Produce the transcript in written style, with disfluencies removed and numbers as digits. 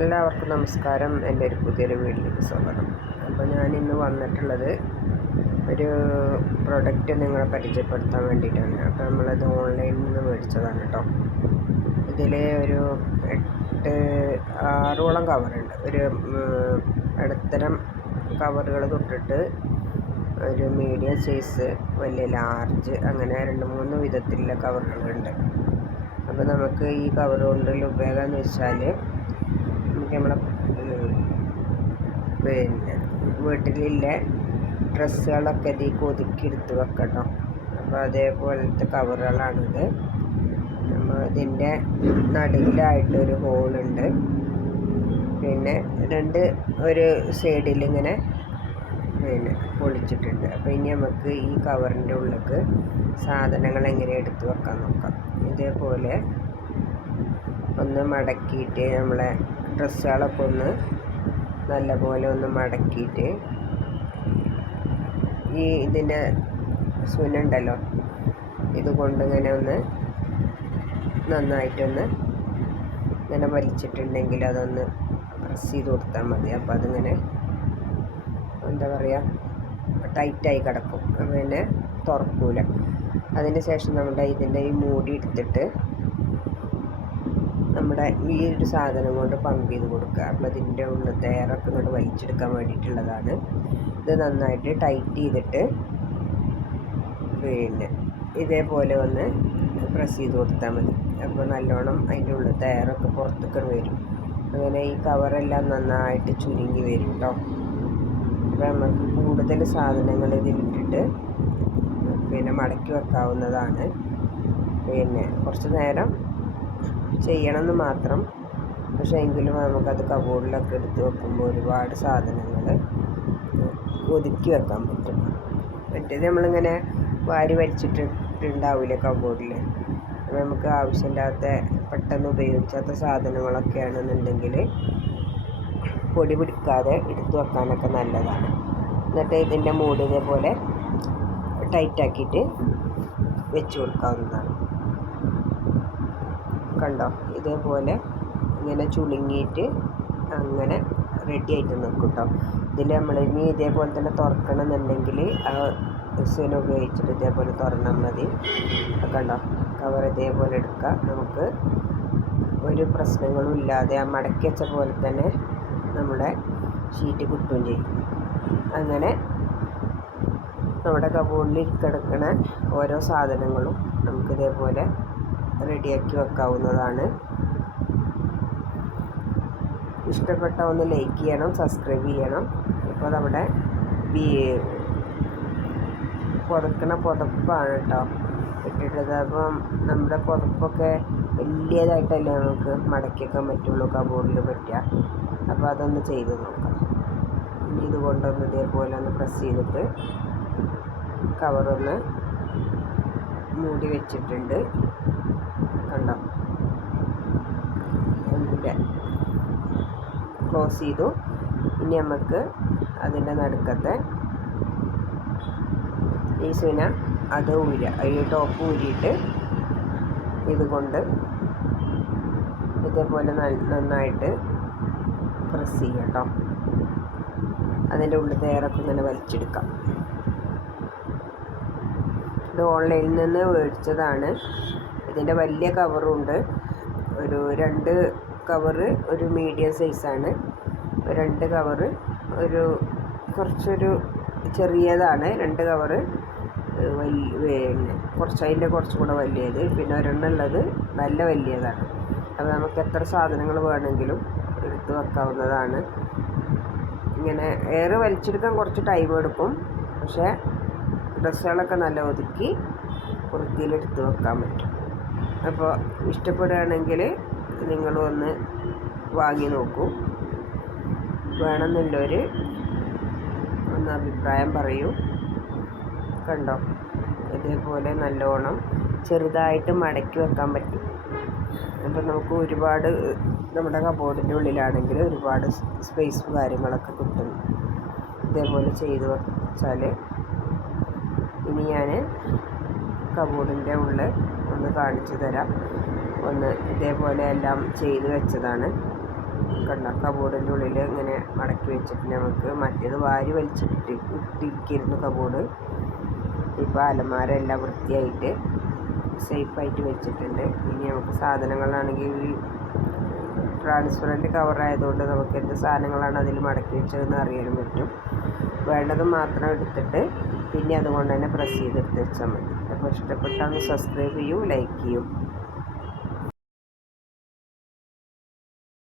എല്ലാവർക്കും നമസ്കാരം. എൻ്റെ ഒരു പുതിയൊരു വീഡിയോയിലേക്ക് സ്വാഗതം. അപ്പോൾ ഞാനിന്ന് വന്നിട്ടുള്ളത് ഒരു പ്രൊഡക്റ്റ് നിങ്ങളെ പരിചയപ്പെടുത്താൻ വേണ്ടിയിട്ടാണ്. അപ്പോൾ നമ്മളത് ഓൺലൈനിൽ നിന്ന് മേടിച്ചതാണ് കേട്ടോ. ഇതിൽ ഒരു 6ഓളം കവറുണ്ട്. ഒരു ഇടത്തരം കവറുകൾ തൊട്ടിട്ട് ഒരു മീഡിയം സൈസ്, വലിയ ലാർജ്, അങ്ങനെ 2-3 വിധത്തിലുള്ള കവറുകളുണ്ട്. അപ്പോൾ നമുക്ക് ഈ കവർ കൊണ്ടുള്ള ഉപയോഗം എന്ന് വെച്ചാൽ നമുക്ക് നമ്മളെ വീട്ടിലുള്ള ഡ്രസ്സുകളൊക്കെ ഇതിലേക്ക് ഒതുക്കിയെടുത്ത് വെക്കട്ടോ. അപ്പോൾ അതേപോലത്തെ കവറുകളാണിത്. നമ്മൾ ഇതിൻ്റെ നടുവിലായിട്ടൊരു ഹോളുണ്ട്. പിന്നെ ഒരു സൈഡിലിങ്ങനെ പൊളിച്ചിട്ടുണ്ട്. അപ്പോൾ ഇനി നമുക്ക് ഈ കവറിൻ്റെ ഉള്ളിലേക്ക് സാധനങ്ങൾ എങ്ങനെ എടുത്ത് വെക്കാൻ നോക്കാം. ഇതേപോലെ ഒന്ന് മടക്കിയിട്ട് നമ്മളെ ഡ്രസ്സുകളൊക്കെ ഒന്ന് നല്ലപോലെ ഒന്ന് മടക്കിയിട്ട് ഇതിൻ്റെ സുനുണ്ടല്ലോ, ഇതുകൊണ്ട് ഇങ്ങനെ ഒന്ന് നന്നായിട്ടൊന്ന് ഇങ്ങനെ വലിച്ചിട്ടുണ്ടെങ്കിൽ അതൊന്ന് പ്രസ് ചെയ്ത് കൊടുത്താൽ മതി. അപ്പോൾ അതിങ്ങനെ എന്താ പറയുക, ടൈറ്റായി കിടക്കും, പിന്നെ തുറക്കൂല. അതിന് ശേഷം നമ്മുടെ ഇതിൻ്റെ ഈ മൂടി എടുത്തിട്ട് നമ്മുടെ ഈ ഒരു സാധനം കൊണ്ട് പമ്പ് ചെയ്ത് കൊടുക്കുക. അപ്പോൾ അതിൻ്റെ ഉള്ളിലത്തെ എയറൊക്കെ ഇങ്ങോട്ട് വലിച്ചെടുക്കാൻ വേണ്ടിയിട്ടുള്ളതാണ്. ഇത് നന്നായിട്ട് ടൈറ്റ് ചെയ്തിട്ട് പിന്നെ ഇതേപോലെ ഒന്ന് പ്രസ് ചെയ്ത് കൊടുത്താൽ മതി. അപ്പോൾ നല്ലോണം അതിൻ്റെ ഉള്ളിലത്തെ എയറൊക്കെ പുറത്തേക്ക് വരും. അങ്ങനെ ഈ കവറെല്ലാം നന്നായിട്ട് ചുരുങ്ങി വരും കേട്ടോ. അപ്പോൾ നമുക്ക് കൂടുതൽ സാധനങ്ങൾ ഇതിലിട്ടിട്ട് പിന്നെ മടക്കി വെക്കാവുന്നതാണ്. പിന്നെ കുറച്ച് നേരം ചെയ്യണമെന്ന് മാത്രം. പക്ഷേ എങ്കിലും നമുക്കത് കബോർഡിലൊക്കെ എടുത്ത് വെക്കുമ്പോൾ ഒരുപാട് സാധനങ്ങൾ ഒതുക്കി വെക്കാൻ പറ്റും. മറ്റേത് നമ്മളിങ്ങനെ വാരി വലിച്ചിട്ടുണ്ടാവില്ല കബോർഡിൽ. നമുക്ക് ആവശ്യമില്ലാത്ത പെട്ടെന്ന് ഉപയോഗിക്കാത്ത സാധനങ്ങളൊക്കെ ആണെന്നുണ്ടെങ്കിൽ പൊടി പിടിക്കാതെ എടുത്ത് വെക്കാനൊക്കെ നല്ലതാണ്. എന്നിട്ട് ഇതിൻ്റെ മൂടി ഇതേപോലെ ടൈറ്റാക്കിയിട്ട് വെച്ച് കൊടുക്കാവുന്നതാണ്. കണ്ടോ, ഇതേപോലെ ഇങ്ങനെ ചുളുങ്ങിയിട്ട് അങ്ങനെ റെഡി ആയിട്ട് നിൽക്കും കേട്ടോ. ഇതിൽ നമ്മൾ ഇനി ഇതേപോലെ തന്നെ തുറക്കണമെന്നുണ്ടെങ്കിൽ ആ മിക്സിനെ ഉപയോഗിച്ചിട്ട് ഇതേപോലെ തുറന്നാൽ മതി. കണ്ടോ, കവർ ഇതേപോലെ എടുക്കുക. നമുക്ക് ഒരു പ്രശ്നങ്ങളും ഇല്ലാതെ ആ മടക്കി വെച്ച പോലെ തന്നെ നമ്മുടെ ഷീറ്റ് കിട്ടുകയും ചെയ്യും. അങ്ങനെ നമ്മുടെ കബോർഡിൽ കിടക്കുന്ന ഓരോ സാധനങ്ങളും നമുക്കിതേപോലെ റെഡിയാക്കി വെക്കാവുന്നതാണ്. ഇഷ്ടപ്പെട്ട ഒന്ന് ലൈക്ക് ചെയ്യണം, സബ്സ്ക്രൈബ് ചെയ്യണം. ഇപ്പോൾ നമ്മുടെ പുതപ്പാണ് കേട്ടോ ഇട്ടിട്ടത്. അപ്പം നമ്മുടെ പുതപ്പൊക്കെ വലിയതായിട്ടല്ലേ നമുക്ക് മടക്കി വെക്കാൻ പറ്റുള്ളൂ, കബോർഡിൽ പറ്റുക. അപ്പോൾ അതൊന്ന് ചെയ്ത് നോക്കാം. ഇനി ഇതുകൊണ്ടൊന്ന് ഇതേപോലെ ഒന്ന് പ്രസ് ചെയ്തിട്ട് കവറൊന്ന് മൂടി വെച്ചിട്ടുണ്ട്. കണ്ടോ, എന്നിട്ട് ക്ലോസ് ചെയ്തു. ഇനി നമുക്ക് അതിൻ്റെ നടുക്കത്തെ ഈ സുന അത് ഈ ടോപ്പ് ഊരിയിട്ട് ഇതുകൊണ്ട് ഇതേപോലെ നന്നായിട്ട് പ്രസ് ചെയ്യാം കേട്ടോ. അതിൻ്റെ ഉള്ളിൽ എയറൊക്കെ ഇങ്ങനെ വലിച്ചെടുക്കാം. ഇത് ഓൺലൈനിൽ നിന്ന് മേടിച്ചതാണ്. ഇതിൻ്റെ വലിയ കവറുണ്ട്. ഒരു 2 കവറ് ഒരു മീഡിയം സൈസാണ്. 2 കവറ് കുറച്ചൊരു ചെറിയതാണ്. 2 കവറ് അതിൻ്റെ കുറച്ചും കൂടെ വലിയത്. പിന്നെ ഒരെണ്ണം ഉള്ളത് നല്ല വലിയതാണ്. അപ്പോൾ നമുക്ക് എത്ര സാധനങ്ങൾ വേണമെങ്കിലും എടുത്ത് വെക്കാവുന്നതാണ്. ഇങ്ങനെ എയർ വലിച്ചെടുക്കാൻ കുറച്ച് ടൈം എടുക്കും. പക്ഷേ ഡ്രസ്സുകളൊക്കെ നല്ല ഒതുക്കി വൃത്തിയിലെടുത്ത് വെക്കാൻ പറ്റും. അപ്പോൾ ഇഷ്ടപ്പെടുകയാണെങ്കിൽ നിങ്ങളും ഒന്ന് വാങ്ങി നോക്കൂ. വേണമെന്നുള്ളവർ ഒന്ന് അഭിപ്രായം പറയൂ. കണ്ടോ, ഇതേപോലെ നല്ലോണം ചെറുതായിട്ട് മടക്കി വെക്കാൻ പറ്റും. അപ്പോൾ നമുക്ക് ഒരുപാട് നമ്മുടെ കബോർഡിൻ്റെ ഉള്ളിലാണെങ്കിൽ ഒരുപാട് സ്പേസും കാര്യങ്ങളൊക്കെ കിട്ടും ഇതേപോലെ ചെയ്ത് വെച്ചാൽ. ഇനി ഞാൻ കബോർഡിൻ്റെ ഉള്ളിൽ ഒന്ന് കാണിച്ചു തരാം. ഒന്ന് ഇതേപോലെ എല്ലാം ചെയ്ത് വെച്ചതാണ്. കണ്ട കബോർഡിൻ്റെ ഉള്ളിൽ ഇങ്ങനെ മടക്കി വെച്ചിട്ട് നമുക്ക് മറ്റേത് വാരി ഇട്ടിരിക്കുന്നു കബോർഡ്. ഇപ്പോൾ അലമാര എല്ലാം വൃത്തിയായിട്ട് സേഫായിട്ട് വെച്ചിട്ടുണ്ട്. ഇനി നമുക്ക് സാധനങ്ങളാണെങ്കിൽ ട്രാൻസ്പെറൻറ്റ് കവറായതുകൊണ്ട് നമുക്ക് എന്ത് സാധനങ്ങളാണ് അതിൽ മടക്കി വെച്ചതെന്ന് അറിയാനും പറ്റും. വേണ്ടത് മാത്രം എടുത്തിട്ട് പിന്നെ അതുകൊണ്ട് തന്നെ പ്രസ് ചെയ്തെടുത്ത് വെച്ചാൽ മതി. അപ്പോൾ ഇഷ്ടപ്പെട്ടാൽ സബ്സ്ക്രൈബ് ചെയ്യൂ, ലൈക്ക് ചെയ്യൂ.